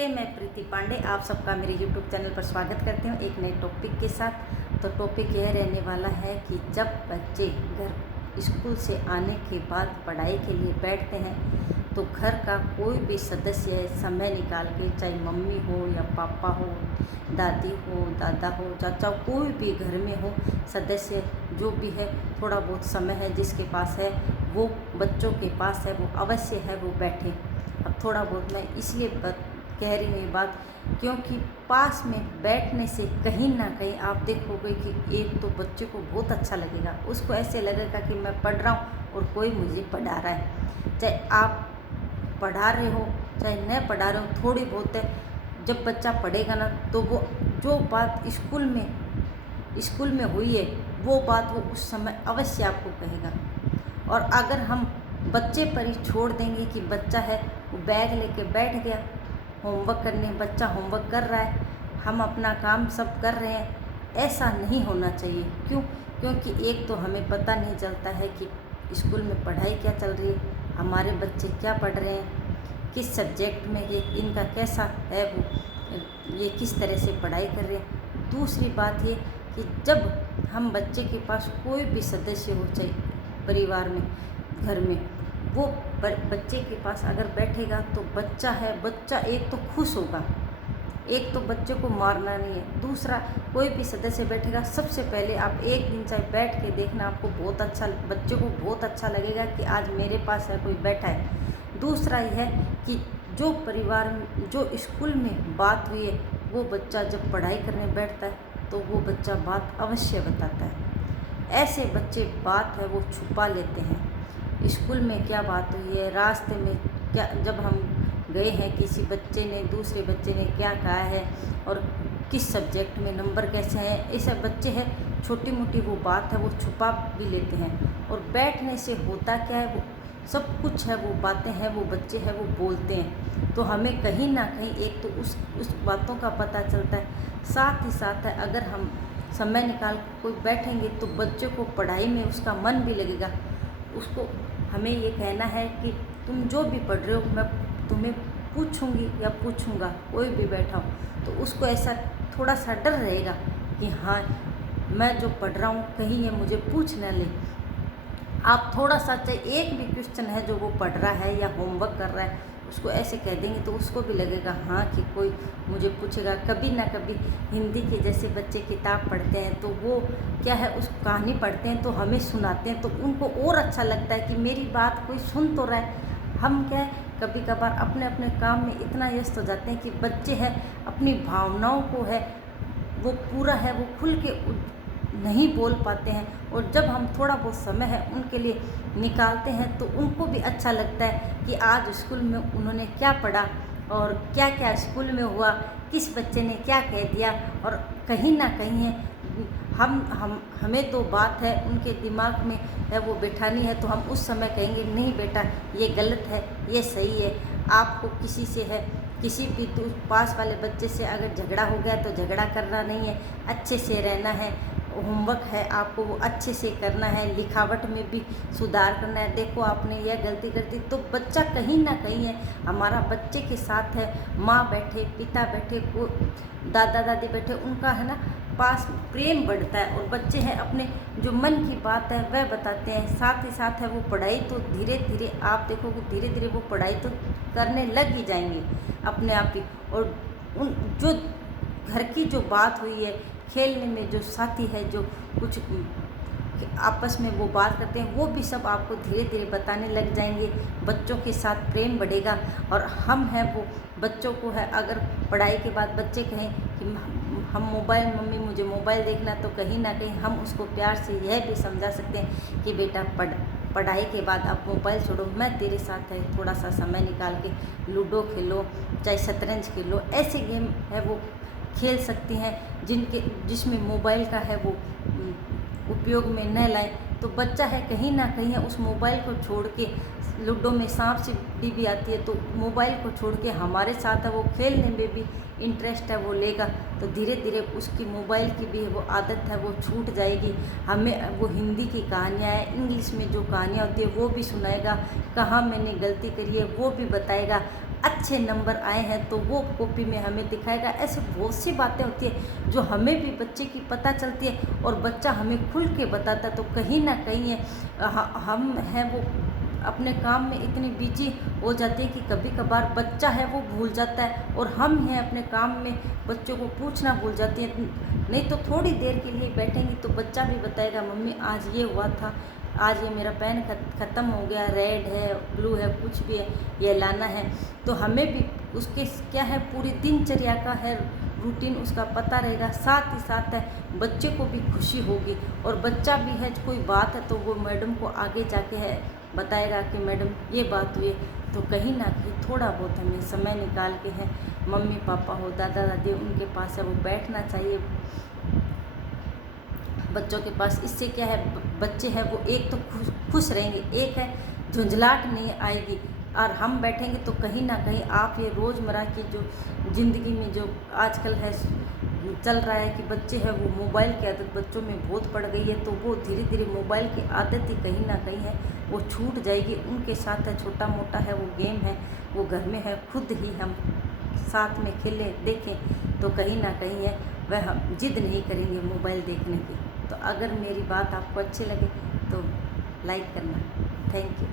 नमस्ते, मैं प्रीति पांडे आप सबका मेरे यूट्यूब चैनल पर स्वागत करती हूँ एक नए टॉपिक के साथ। तो टॉपिक यह रहने वाला है कि जब बच्चे घर स्कूल से आने के बाद पढ़ाई के लिए बैठते हैं तो घर का कोई भी सदस्य समय निकाल के, चाहे मम्मी हो या पापा हो, दादी हो, दादा हो, चाचा, कोई भी घर में हो सदस्य जो भी है, थोड़ा बहुत समय है जिसके पास है वो बच्चों के पास है, वो अवश्य है वो बैठे। अब थोड़ा बहुत मैं इसलिए कह रही हूँ ये बात क्योंकि पास में बैठने से कहीं ना कहीं आप देखोगे कि एक तो बच्चे को बहुत अच्छा लगेगा, उसको ऐसे लगेगा कि मैं पढ़ रहा हूँ और कोई मुझे पढ़ा रहा है। चाहे आप पढ़ा रहे हो चाहे न पढ़ा रहे हो, थोड़ी बहुत है जब बच्चा पढ़ेगा ना तो वो जो बात स्कूल में हुई है वो बात वो उस समय अवश्य आपको कहेगा। और अगर हम बच्चे पर ही छोड़ देंगे कि बच्चा है वो बैग लेके बैठ गया होमवर्क करने, बच्चा होमवर्क कर रहा है, हम अपना काम सब कर रहे हैं, ऐसा नहीं होना चाहिए। क्योंकि एक तो हमें पता नहीं चलता है कि स्कूल में पढ़ाई क्या चल रही है, हमारे बच्चे क्या पढ़ रहे हैं, किस सब्जेक्ट में ये इनका कैसा है, वो ये किस तरह से पढ़ाई कर रहे हैं। दूसरी बात ये कि जब हम बच्चे के पास कोई भी सदस्य हो, चाहे परिवार में, घर में, वो बच्चे के पास अगर बैठेगा तो बच्चा एक तो खुश होगा, एक तो बच्चे को मारना नहीं है, दूसरा कोई भी सदस्य बैठेगा, सबसे पहले आप एक दिन चाहे बैठ के देखना, आपको बहुत अच्छा, बच्चे को बहुत अच्छा लगेगा कि आज मेरे पास है कोई बैठा है। दूसरा यह है कि जो परिवार में, जो स्कूल में बात हुई है वो बच्चा जब पढ़ाई करने बैठता है तो वो बच्चा बात अवश्य बताता है। ऐसे बच्चे बात है वो छुपा लेते हैं। स्कूल में क्या बात हुई है, रास्ते में क्या, जब हम गए हैं, किसी बच्चे ने दूसरे बच्चे ने क्या कहा है और किस सब्जेक्ट में नंबर कैसे हैं, ऐसे बच्चे हैं छोटी मोटी वो बात है वो छुपा भी लेते हैं। और बैठने से होता क्या है, वो सब कुछ है, वो बातें हैं, वो बच्चे हैं वो बोलते हैं। तो हमें कहीं ना कहीं एक तो उस बातों का पता चलता है, साथ ही साथ है अगर हम समय निकाल कोई बैठेंगे तो बच्चे को पढ़ाई में उसका मन भी लगेगा। उसको हमें ये कहना है कि तुम जो भी पढ़ रहे हो मैं तुम्हें पूछूंगी या पूछूंगा, कोई भी बैठा हो तो उसको ऐसा थोड़ा सा डर रहेगा कि हाँ मैं जो पढ़ रहा हूँ कहीं ये मुझे पूछ न ले। आप थोड़ा सा चाहे एक भी क्वेश्चन है जो वो पढ़ रहा है या होमवर्क कर रहा है उसको ऐसे कह देंगे तो उसको भी लगेगा हाँ कि कोई मुझे पूछेगा। कभी ना कभी हिंदी के जैसे बच्चे किताब पढ़ते हैं तो वो क्या है, उस कहानी पढ़ते हैं तो हमें सुनाते हैं तो उनको और अच्छा लगता है कि मेरी बात कोई सुन तो रहा है। हम क्या है कभी कभार अपने अपने काम में इतना व्यस्त हो जाते हैं कि बच्चे हैं अपनी भावनाओं को है वो पूरा है वो खुल के नहीं बोल पाते हैं। और जब हम थोड़ा बहुत समय है उनके लिए निकालते हैं तो उनको भी अच्छा लगता है कि आज स्कूल में उन्होंने क्या पढ़ा और क्या क्या स्कूल में हुआ, किस बच्चे ने क्या कह दिया। और कहीं ना कहीं है हमें तो बात है उनके दिमाग में है वो बैठानी है तो हम उस समय कहेंगे नहीं बेटा ये गलत है ये सही है। आपको किसी से है किसी भी पास वाले बच्चे से अगर झगड़ा हो गया तो झगड़ा करना नहीं है, अच्छे से रहना है। होमवर्क है आपको वो अच्छे से करना है, लिखावट में भी सुधार करना है। देखो आपने यह गलती कर दी तो बच्चा कहीं ना कहीं है हमारा बच्चे के साथ है, माँ बैठे, पिता बैठे, को दादा दादी बैठे, उनका है ना पास प्रेम बढ़ता है। और बच्चे हैं अपने जो मन की बात है वह बताते हैं। साथ ही साथ है वो पढ़ाई तो धीरे धीरे आप देखोगे धीरे धीरे वो पढ़ाई तो करने लग ही जाएंगे अपने आप ही। और उन जो घर की जो बात हुई है, खेलने में जो साथी है जो कुछ आपस में वो बात करते हैं वो भी सब आपको धीरे धीरे बताने लग जाएंगे। बच्चों के साथ प्रेम बढ़ेगा। और हम हैं वो बच्चों को है अगर पढ़ाई के बाद बच्चे कहें कि हम मोबाइल, मम्मी मुझे मोबाइल देखना, तो कहीं ना कहीं हम उसको प्यार से यह भी समझा सकते हैं कि बेटा पढ़ाई के बाद आप मोबाइल छोड़ो, मैं तेरे साथ है थोड़ा सा समय निकाल के लूडो खेलो, चाहे शतरंज खेलो, ऐसे गेम है वो खेल सकती हैं जिसमें मोबाइल का है वो उपयोग में न लाए। तो बच्चा है कहीं ना कहीं है उस मोबाइल को छोड़ के, लूडो में सांप सीढ़ी भी आती है तो मोबाइल को छोड़ के हमारे साथ है वो खेलने में भी इंटरेस्ट है वो लेगा। तो धीरे धीरे उसकी मोबाइल की भी वो आदत है वो छूट जाएगी। हमें वो हिंदी की कहानियाँ हैं, इंग्लिश में जो कहानियाँ होती है वो भी सुनाएगा, कहाँ मैंने गलती करी है वो भी बताएगा। अच्छे नंबर आए हैं तो वो कॉपी में हमें दिखाएगा। ऐसे बहुत सी बातें होती है जो हमें भी बच्चे की पता चलती है और बच्चा हमें खुल के बताता है। तो कहीं ना कहीं हम हैं वो अपने काम में इतनी बिजी हो जाती है कि कभी कभार बच्चा है वो भूल जाता है और हम हैं अपने काम में बच्चों को पूछना भूल जाती है। नहीं तो थोड़ी देर के लिए बैठेंगी तो बच्चा भी बताएगा, मम्मी आज ये हुआ था, आज ये मेरा पेन ख़त्म हो गया, रेड है, ब्लू है, कुछ भी है, ये लाना है। तो हमें भी उसके क्या है पूरी दिनचर्या का है रूटीन उसका पता रहेगा। साथ ही साथ है बच्चे को भी खुशी होगी और बच्चा भी है कोई बात है तो वो मैडम को आगे जाके है बताएगा कि मैडम ये बात हुई। तो कहीं ना कहीं थोड़ा बहुत हमें समय निकाल के है मम्मी पापा हो, दादा दादी, उनके पास है वो बैठना चाहिए बच्चों के पास। इससे क्या है बच्चे हैं वो एक तो खुश रहेंगे, एक है झुंझलाहट नहीं आएगी। और हम बैठेंगे तो कहीं ना कहीं आप ये रोज़मर्रा की जो ज़िंदगी में जो आजकल है चल रहा है कि बच्चे हैं वो मोबाइल की आदत बच्चों में बहुत पड़ गई है। तो वो धीरे धीरे मोबाइल की आदत ही कहीं ना कहीं है वो छूट जाएगी। उनके साथ है छोटा मोटा है वो गेम है वो घर में है खुद ही हम साथ में खेलें देखें तो कहीं ना कहीं है वह हम जिद नहीं करेंगे मोबाइल देखने की। तो अगर मेरी बात आपको अच्छी लगे तो लाइक करना। Thank you.